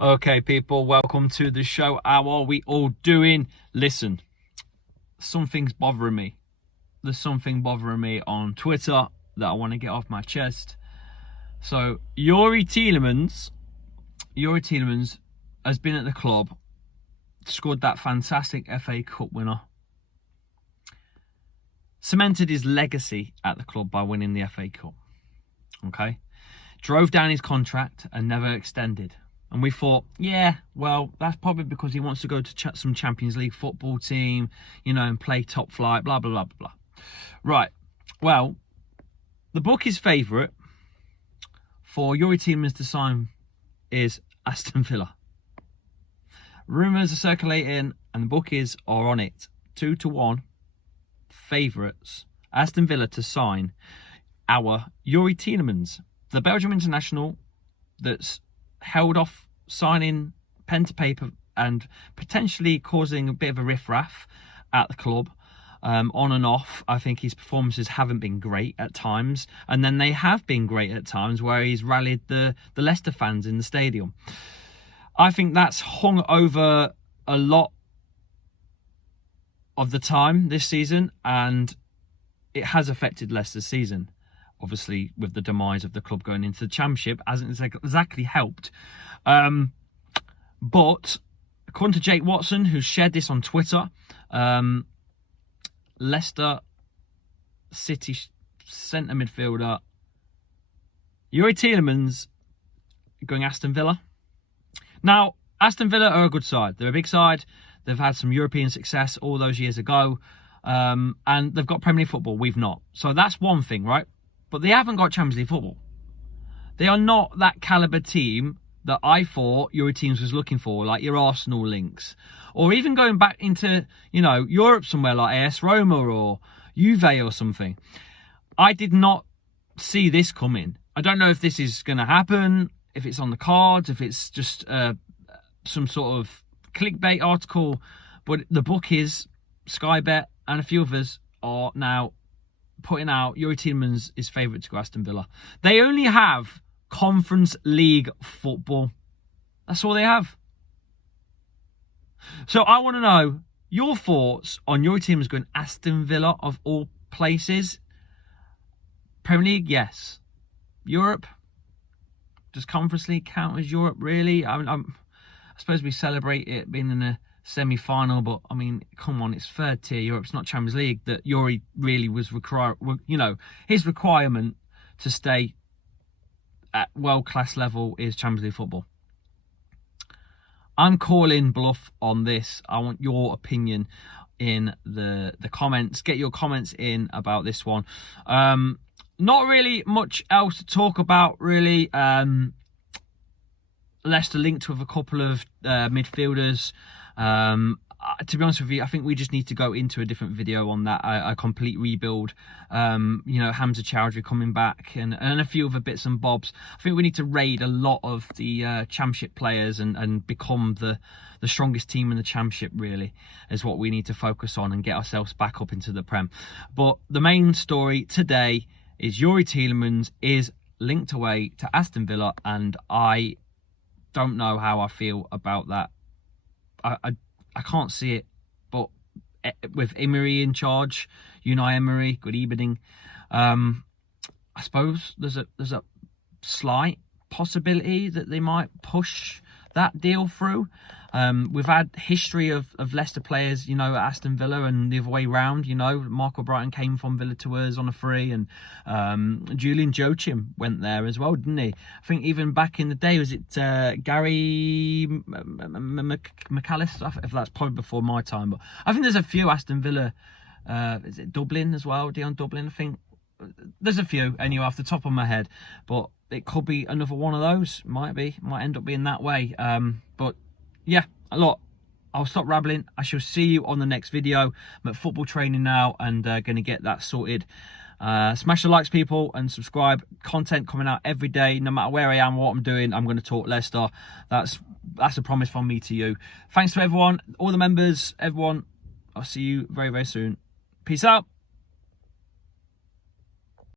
Okay, people, welcome to the show. How are we all doing? Listen, something's bothering me. There's something bothering me on Twitter that I want to get off my chest. So, Youri Tielemans has been at the club, scored that fantastic FA Cup winner, cemented his legacy at the club by winning the FA Cup. Okay? Drove down his contract and never extended. And we thought, yeah, well, that's probably because he wants to go to some Champions League football team, you know, and play top flight, blah, blah, blah, blah, blah. Right. Well, the bookie's favourite for Youri Tielemans to sign is Aston Villa. Rumours are circulating and the bookies are on it. 2-1 favourites. Aston Villa to sign our Youri Tielemans, the Belgium international that's held off signing pen to paper and potentially causing a bit of a riff-raff at the club. On and off, I think his performances haven't been great at times, and then they have been great at times where he's rallied the Leicester fans in the stadium. I think that's hung over a lot of the time this season, and it has affected Leicester's season. Obviously, with the demise of the club going into the Championship, hasn't exactly helped. But according to Jake Watson, who shared this on Twitter, Leicester City centre midfielder Youri Tielemans going Aston Villa. Now, Aston Villa are a good side. They're a big side. They've had some European success all those years ago. And they've got Premier League football. We've not. So that's one thing, right? But they haven't got Champions League football. They are not that calibre team that I thought Youri Tielemans was looking for, like your Arsenal links. Or even going back into, you know, Europe somewhere like AS Roma or Juve or something. I did not see this coming. I don't know if this is going to happen, if it's on the cards, if it's just some sort of clickbait article. But the bookies, Sky Bet and a few others are now putting out Youri Tielemans is favourite to go Aston Villa. They only have Conference League football. That's all they have. So I want to know your thoughts on Youri Tielemans going Aston Villa of all places. Premier League, yes. Europe, does Conference League count as Europe, really? I suppose we celebrate it being in a semi-final, but I mean, come on, it's third tier Europe. It's not Champions League that Youri really was his requirement to stay at world-class level is Champions League football. I'm calling bluff on this. I want your opinion in the comments. Get your comments in about this one. Not really much else to talk about, really. Leicester linked with a couple of midfielders. To be honest with you, I think we just need to go into a different video on that. A complete rebuild. Hamza Chowdhury coming back and a few other bits and bobs. I think we need to raid a lot of the Championship players and become the strongest team in the Championship, really, is what we need to focus on and get ourselves back up into the Prem. But the main story today is Youri Tielemans is linked away to Aston Villa, and I don't know how I feel about that. I can't see it, but with Emery in charge, Unai Emery, good evening. I suppose there's a slight possibility that they might push that deal through. We've had history of Leicester players, you know, at Aston Villa and the other way round. You know, Marco Brighton came from Villa to us on a free, and Julian Joachim went there as well, didn't he? I think even back in the day, was it Gary McAllister? If that's probably before my time, but I think there's a few Aston Villa. Is it Dublin as well? Dion Dublin, I think. There's a few anyway off the top of my head, but it could be another one of those. Might end up being that way. But yeah, look, I'll stop rambling. I shall see you on the next video. I'm at football training now and going to get that sorted. Smash the likes, people, and subscribe. Content coming out every day, no matter where I am, what I'm doing. I'm going to talk Leicester. That's a promise from me to you. Thanks to everyone, all the members, everyone. I'll see you very, very soon. Peace out.